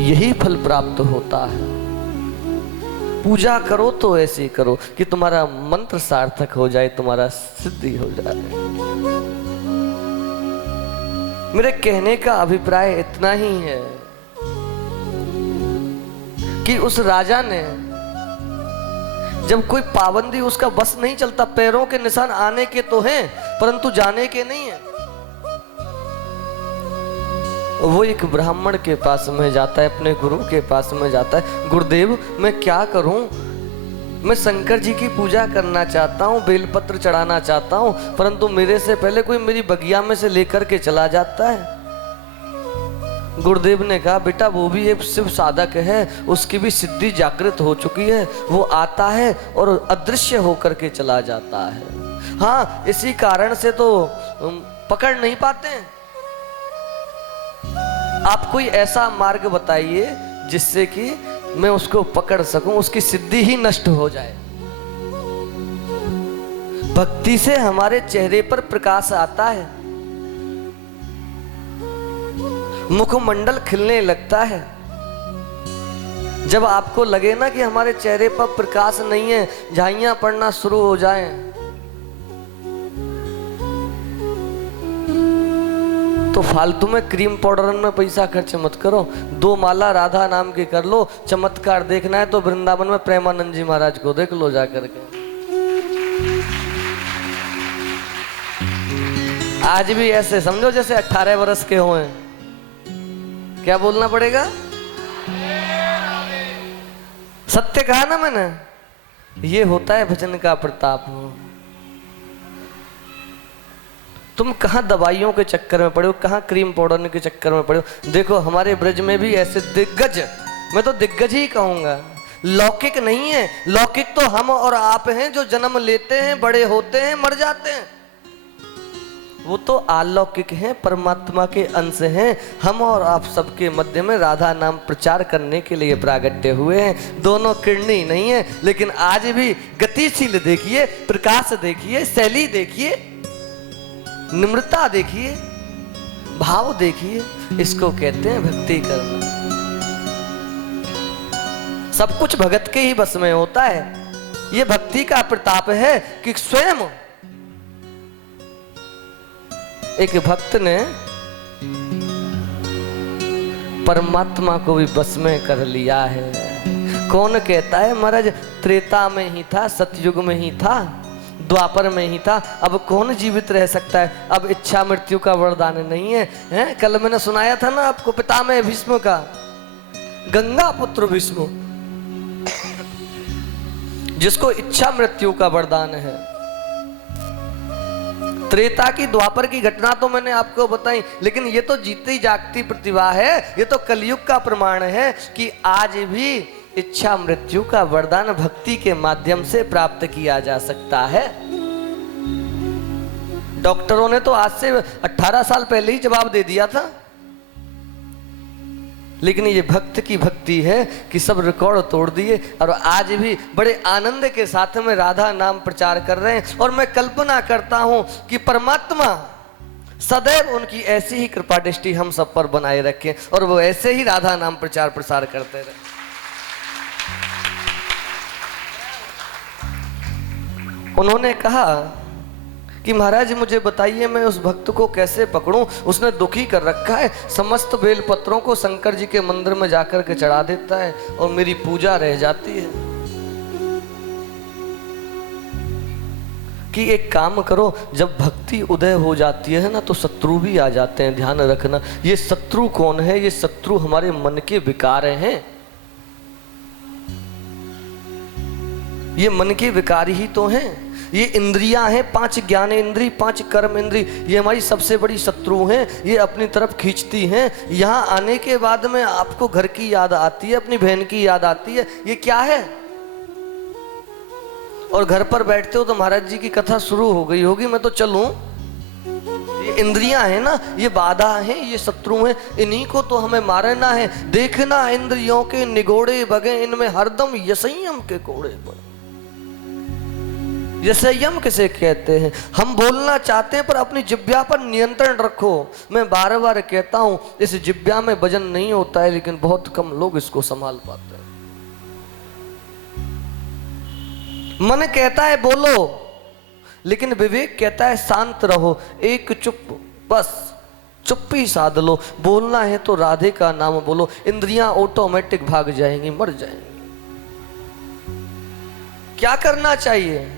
यही फल प्राप्त होता है। पूजा करो तो ऐसे करो कि तुम्हारा मंत्र सार्थक हो जाए, तुम्हारा सिद्धि हो जाए। मेरे कहने का अभिप्राय इतना ही है कि उस राजा ने जब कोई पाबंदी उसका बस नहीं चलता, पैरों के निशान आने के तो हैं परंतु जाने के नहीं है, वो एक ब्राह्मण के पास में जाता है, अपने गुरु के पास में जाता है। गुरुदेव मैं क्या करूं, मैं शंकर जी की पूजा करना चाहता हूं, बेलपत्र चढ़ाना चाहता हूं, परंतु मेरे से पहले कोई मेरी बगिया में से लेकर के चला जाता है। गुरुदेव ने कहा बेटा वो भी एक शिव साधक है, उसकी भी सिद्धि जागृत हो चुकी है, वो आता है और अदृश्य होकर के चला जाता है। हाँ, इसी कारण से तो पकड़ नहीं पाते हैं। आप कोई ऐसा मार्ग बताइए जिससे कि मैं उसको पकड़ सकूं, उसकी सिद्धि ही नष्ट हो जाए। भक्ति से हमारे चेहरे पर प्रकाश आता है, मुखमंडल खिलने लगता है। जब आपको लगे ना कि हमारे चेहरे पर प्रकाश नहीं है, झाइयां पड़ना शुरू हो जाएं, तो फालतू में क्रीम पाउडर में पैसा खर्च मत करो, 2 माला राधा नाम की कर लो। चमत्कार देखना है तो वृंदावन में प्रेमानंद जी महाराज को देख लो जाकर के। आज भी ऐसे समझो जैसे 18 वर्ष के हुए। क्या बोलना पड़ेगा? सत्य कहा ना मैंने, ये होता है भजन का प्रताप। तुम कहाँ दवाइयों के चक्कर में पड़े हो, कहाँ क्रीम पाउडर के चक्कर में पड़े हो। देखो हमारे ब्रज में भी ऐसे दिग्गज, मैं तो दिग्गज ही कहूंगा, लौकिक नहीं है। लौकिक तो हम और आप हैं जो जन्म लेते हैं, बड़े होते हैं, मर जाते हैं। वो तो अलौकिक हैं, परमात्मा के अंश हैं। हम और आप सबके मध्य में राधा नाम प्रचार करने के लिए प्रागट्य हुए हैं। दोनों किरणी नहीं है, लेकिन आज भी गतिशील देखिए, प्रकाश देखिए, शैली देखिए, निम्रता देखिए, भाव देखिए। इसको कहते हैं भक्ति करना। सब कुछ भगत के ही बस में होता है। ये भक्ति का प्रताप है कि स्वयं एक भक्त ने परमात्मा को भी बस में कर लिया है। कौन कहता है महाराज त्रेता में ही था, सतयुग में ही था, द्वापर में ही था, अब कौन जीवित रह सकता है? अब इच्छा मृत्यु का वरदान नहीं है, हैं? कल मैंने सुनाया था ना आपको पितामह भीष्म का, गंगा पुत्र भीष्म, जिसको इच्छा मृत्यु का वरदान है। त्रेता की द्वापर की घटना तो मैंने आपको बताई, लेकिन ये तो जीती जागती प्रतिभा है। ये तो कलयुग का प्रमाण है कि आज भी इच्छा मृत्यु का वरदान भक्ति के माध्यम से प्राप्त किया जा सकता है। डॉक्टरों ने तो आज से 18 साल पहले ही जवाब दे दिया था, लेकिन ये भक्त की भक्ति है कि सब रिकॉर्ड तोड़ दिए और आज भी बड़े आनंद के साथ में राधा नाम प्रचार कर रहे हैं। और मैं कल्पना करता हूं कि परमात्मा सदैव उनकी ऐसी ही कृपा दृष्टि हम सब पर बनाए रखें और वो ऐसे ही राधा नाम प्रचार प्रसार करते रहे। उन्होंने कहा कि महाराज मुझे बताइए मैं उस भक्त को कैसे पकड़ूं, उसने दुखी कर रखा है, समस्त बेलपत्रों को शंकर जी के मंदिर में जाकर के चढ़ा देता है और मेरी पूजा रह जाती है। कि एक काम करो, जब भक्ति उदय हो जाती है ना तो शत्रु भी आ जाते हैं, ध्यान रखना। ये शत्रु कौन है? ये शत्रु हमारे मन के विकार हैं। ये मन के विकार ही तो हैं। ये इंद्रियां हैं, 5 ज्ञान इंद्री, 5 कर्म इंद्री, ये हमारी सबसे बड़ी शत्रु हैं। ये अपनी तरफ खींचती हैं। यहाँ आने के बाद में आपको घर की याद आती है, अपनी बहन की याद आती है। ये क्या है? और घर पर बैठते हो तो महाराज जी की कथा शुरू हो गई होगी, मैं तो चलूं। ये इंद्रियां हैं ना, ये बाधा हैं, ये शत्रु हैं। इन्हीं को तो हमें मारना है। देखना इंद्रियों के निगोड़े बगे, इनमें हरदम यसंयम के कोड़े पड़े। ये संयम किसे कहते हैं? हम बोलना चाहते हैं पर अपनी जिह्वा पर नियंत्रण रखो। मैं बार बार कहता हूं इस जिह्वा में वजन नहीं होता है, लेकिन बहुत कम लोग इसको संभाल पाते हैं। मन कहता है बोलो, लेकिन विवेक कहता है शांत रहो, एक चुप, बस चुप्पी साध लो। बोलना है तो राधे का नाम बोलो, इंद्रियां ऑटोमेटिक भाग जाएंगी, मर जाएंगी। क्या करना चाहिए?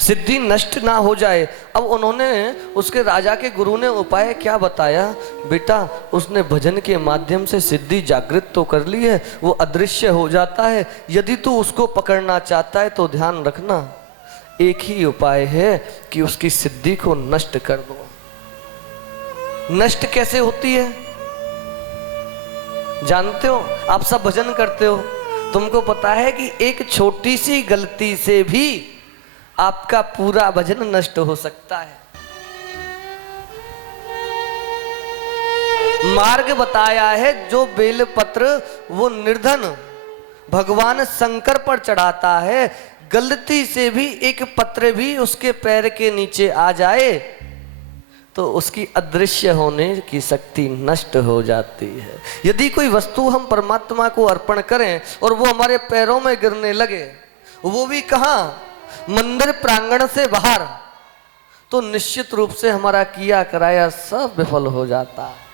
सिद्धि नष्ट ना हो जाए। अब उन्होंने, उसके राजा के गुरु ने उपाय क्या बताया? बेटा, उसने भजन के माध्यम से सिद्धि जागृत तो कर ली है, वो अदृश्य हो जाता है। यदि तू उसको पकड़ना चाहता है तो ध्यान रखना, एक ही उपाय है कि उसकी सिद्धि को नष्ट कर दो। नष्ट कैसे होती है जानते हो? आप सब भजन करते हो, तुमको पता है कि एक छोटी सी गलती से भी आपका पूरा भजन नष्ट हो सकता है। मार्ग बताया है, जो बेलपत्र वो निर्धन भगवान शंकर पर चढ़ाता है, गलती से भी एक पत्र भी उसके पैर के नीचे आ जाए तो उसकी अदृश्य होने की शक्ति नष्ट हो जाती है। यदि कोई वस्तु हम परमात्मा को अर्पण करें और वो हमारे पैरों में गिरने लगे, वो भी कहां, मंदिर प्रांगण से बाहर, तो निश्चित रूप से हमारा किया कराया सब विफल हो जाता है।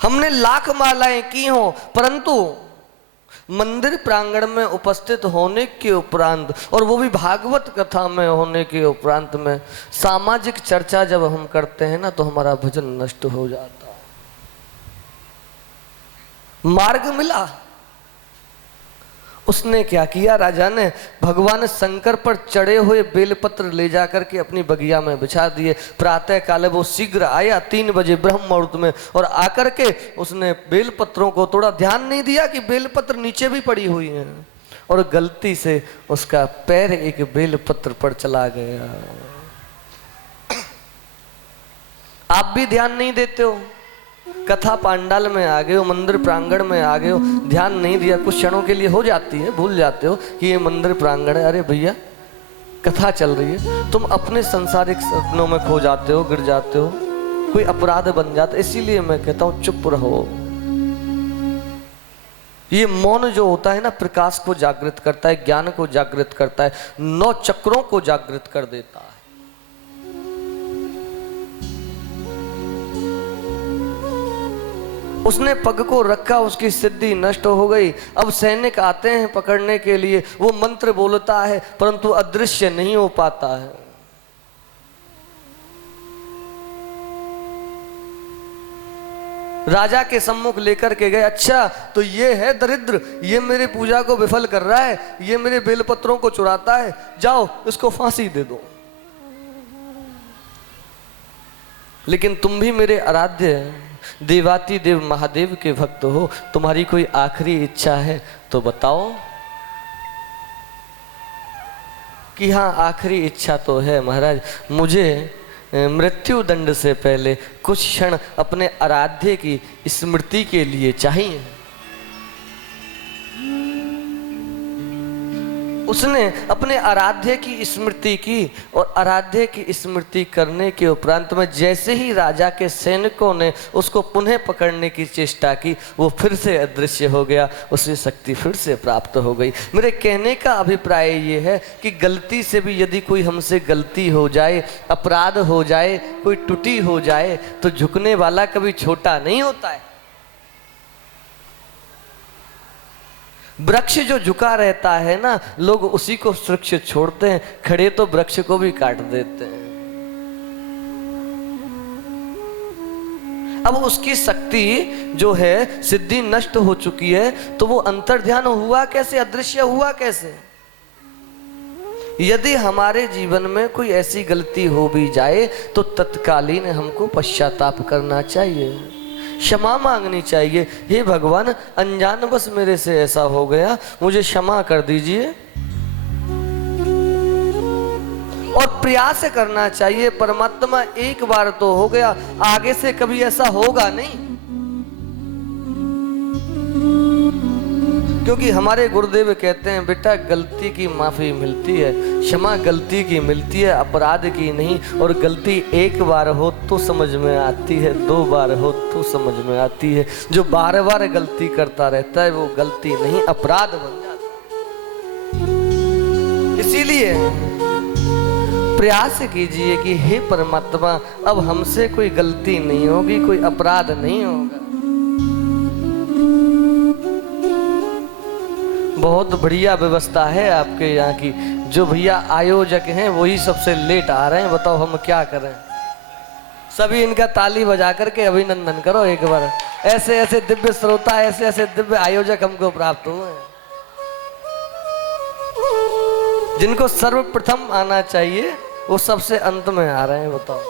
हमने लाख मालाएं की हो, परंतु मंदिर प्रांगण में उपस्थित होने के उपरांत, और वो भी भागवत कथा में होने के उपरांत में सामाजिक चर्चा जब हम करते हैं ना, तो हमारा भजन नष्ट हो जाता है। मार्ग मिला, उसने क्या किया? राजा ने भगवान शंकर पर चढ़े हुए बेलपत्र ले जाकर के अपनी बगिया में बिछा दिए। प्रातः काले वो शीघ्र आया 3 बजे ब्रह्म मुहूर्त में, और आकर के उसने बेलपत्रों को तोड़ा। ध्यान नहीं दिया कि बेलपत्र नीचे भी पड़ी हुई हैं, और गलती से उसका पैर एक बेलपत्र पर चला गया। आप भी ध्यान नहीं देते हो, कथा पांडाल में आ गए हो, मंदिर प्रांगण में आ गए हो, ध्यान नहीं दिया। कुछ क्षणों के लिए हो जाती है, भूल जाते हो कि ये मंदिर प्रांगण है। अरे भैया, कथा चल रही है, तुम अपने संसारिक सपनों में खो जाते हो, गिर जाते हो, कोई अपराध बन जाता है। इसीलिए मैं कहता हूं चुप रहो। ये मौन जो होता है ना, प्रकाश को जागृत करता है, ज्ञान को जागृत करता है, 9 चक्रों को जागृत कर देता है। उसने पग को रखा, उसकी सिद्धि नष्ट हो गई। अब सैनिक आते हैं पकड़ने के लिए, वो मंत्र बोलता है परंतु अदृश्य नहीं हो पाता है। राजा के सम्मुख लेकर के गए। अच्छा, तो ये है दरिद्र, ये मेरे पूजा को विफल कर रहा है, ये मेरे बेलपत्रों को चुराता है, जाओ इसको फांसी दे दो। लेकिन तुम भी मेरे आराध्य देवाती देव महादेव के भक्त हो, तुम्हारी कोई आखिरी इच्छा है तो बताओ। कि हाँ, आखिरी इच्छा तो है महाराज, मुझे मृत्यु दंड से पहले कुछ क्षण अपने आराध्य की स्मृति के लिए चाहिए। उसने अपने आराध्य की स्मृति की, और आराध्य की स्मृति करने के उपरांत में जैसे ही राजा के सैनिकों ने उसको पुनः पकड़ने की चेष्टा की, वो फिर से अदृश्य हो गया, उसे शक्ति फिर से प्राप्त हो गई। मेरे कहने का अभिप्राय ये है कि गलती से भी यदि कोई हमसे गलती हो जाए, अपराध हो जाए, कोई त्रुटि हो जाए, तो झुकने वाला कभी छोटा नहीं होता है। वृक्ष जो झुका रहता है ना, लोग उसी को सुरक्षित छोड़ते हैं, खड़े तो वृक्ष को भी काट देते हैं। अब उसकी शक्ति जो है, सिद्धि नष्ट हो चुकी है, तो वो अंतर्ध्यान हुआ कैसे, अदृश्य हुआ कैसे? यदि हमारे जीवन में कोई ऐसी गलती हो भी जाए तो तत्कालीन हमको पश्चाताप करना चाहिए, क्षमा मांगनी चाहिए। हे भगवान, अनजानवश मेरे से ऐसा हो गया, मुझे क्षमा कर दीजिए। और प्रयास करना चाहिए, परमात्मा एक बार तो हो गया, आगे से कभी ऐसा होगा नहीं। क्योंकि हमारे गुरुदेव कहते हैं बेटा गलती की माफ़ी मिलती है, क्षमा गलती की मिलती है, अपराध की नहीं। और गलती एक बार हो तो समझ में आती है, 2 बार हो तो समझ में आती है। जो बार बार गलती करता रहता है वो गलती नहीं अपराध बन जाता है। इसीलिए प्रयास कीजिए कि हे परमात्मा अब हमसे कोई गलती नहीं होगी, कोई अपराध नहीं होगा। बहुत बढ़िया व्यवस्था है आपके यहाँ की। जो भैया आयोजक हैं वही सबसे लेट आ रहे हैं, बताओ हम क्या करें। सभी इनका ताली बजा करके अभिनंदन करो एक बार। ऐसे ऐसे दिव्य श्रोता, ऐसे ऐसे दिव्य आयोजक हमको प्राप्त हुए हैं, जिनको सर्वप्रथम आना चाहिए वो सबसे अंत में आ रहे हैं, बताओ।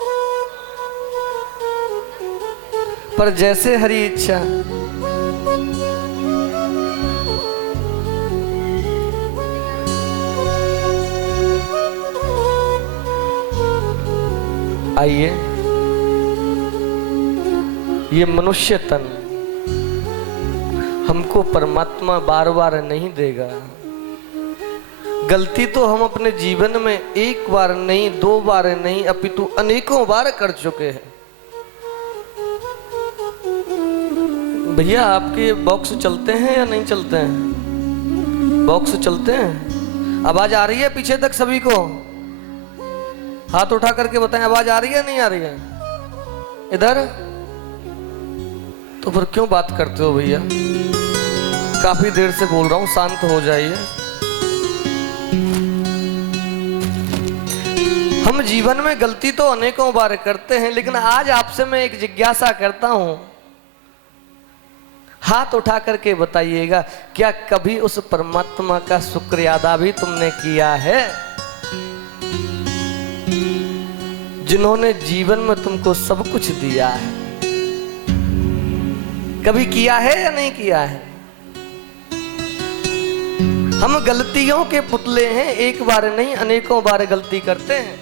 पर जैसे हरी इच्छा। आइए, ये मनुष्य तन हमको परमात्मा बार बार नहीं देगा। गलती तो हम अपने जीवन में एक बार नहीं, 2 बार नहीं, अपितु अनेकों बार कर चुके हैं। भैया आपके बॉक्स चलते हैं या नहीं चलते हैं? बॉक्स चलते हैं? आवाज आ रही है पीछे तक सभी को? हाथ उठा करके बताएं, आवाज आ रही है नहीं आ रही है? इधर तो फिर क्यों बात करते हो भैया? काफी देर से बोल रहा हूं, शांत हो जाइए। हम जीवन में गलती तो अनेकों बार करते हैं, लेकिन आज आपसे मैं एक जिज्ञासा करता हूं। हाथ उठा करके बताइएगा, क्या कभी उस परमात्मा का शुक्रिया अदा भी तुमने किया है जिन्होंने जीवन में तुमको सब कुछ दिया है? कभी किया है या नहीं किया है? हम गलतियों के पुतले हैं, एक बार नहीं अनेकों बार गलती करते हैं,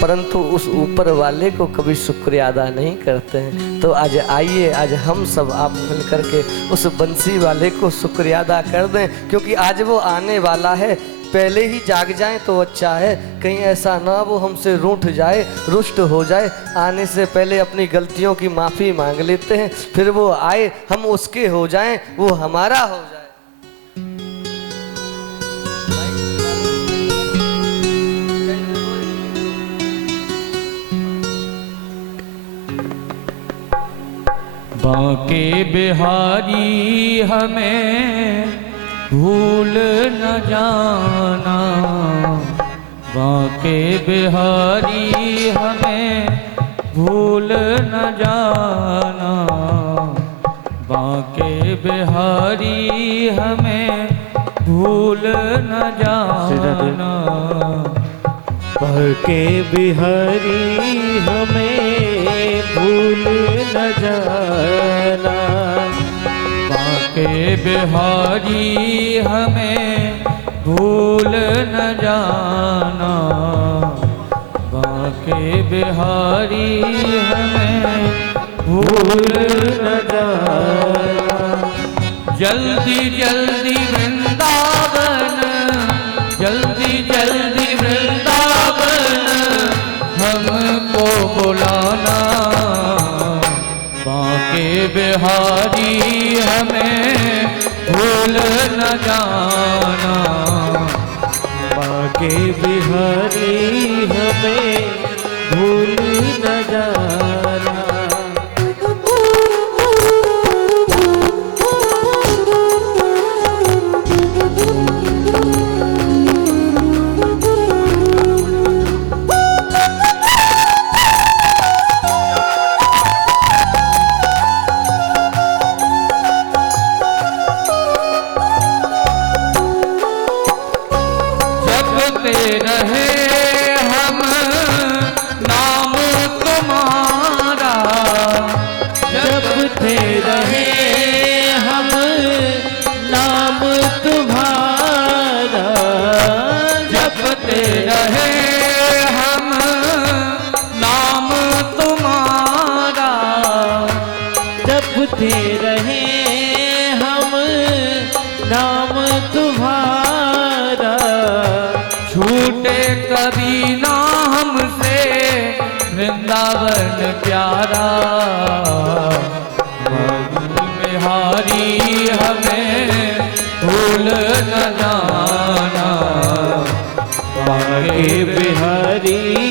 परंतु उस ऊपर वाले को कभी शुक्रिया अदा नहीं करते हैं। तो आज आइए, आज हम सब आप मिलकर के उस बंसी वाले को शुक्रिया अदा कर दें, क्योंकि आज वो आने वाला है। पहले ही जाग जाएं तो अच्छा है, कहीं ऐसा ना वो हमसे रूठ जाए, रुष्ट हो जाए। आने से पहले अपनी गलतियों की माफ़ी मांग लेते हैं, फिर वो आए, हम उसके हो जाएं, वो हमारा हो जाए। बांके बिहारी हमें भूल न जाना, बांके बिहारी हमें भूल न जाना, बांके बिहारी हमें भूल न जाना, बांके बिहारी हमें भूल न जाना, बांके बिहारी हमें भूल न जाना, बांके बिहारी हमें भूल न जाना। जल्दी जल्दी वृंदावन, जल्दी जल्दी वृंदावन हमको बुलाना, बांके बिहारी हमें भूल न जाना, बांके बिहारी हमें भूल न जाना। रहे हम नाम तुम्हारा, जपते रहे हम नाम तुम्हारा, जपते रहे हम नाम तुम्हारा, जपते छूटे कभी ना हमसे वृंदावन प्यारा। बिहारी हमें भूल न जाना, बांके बिहारी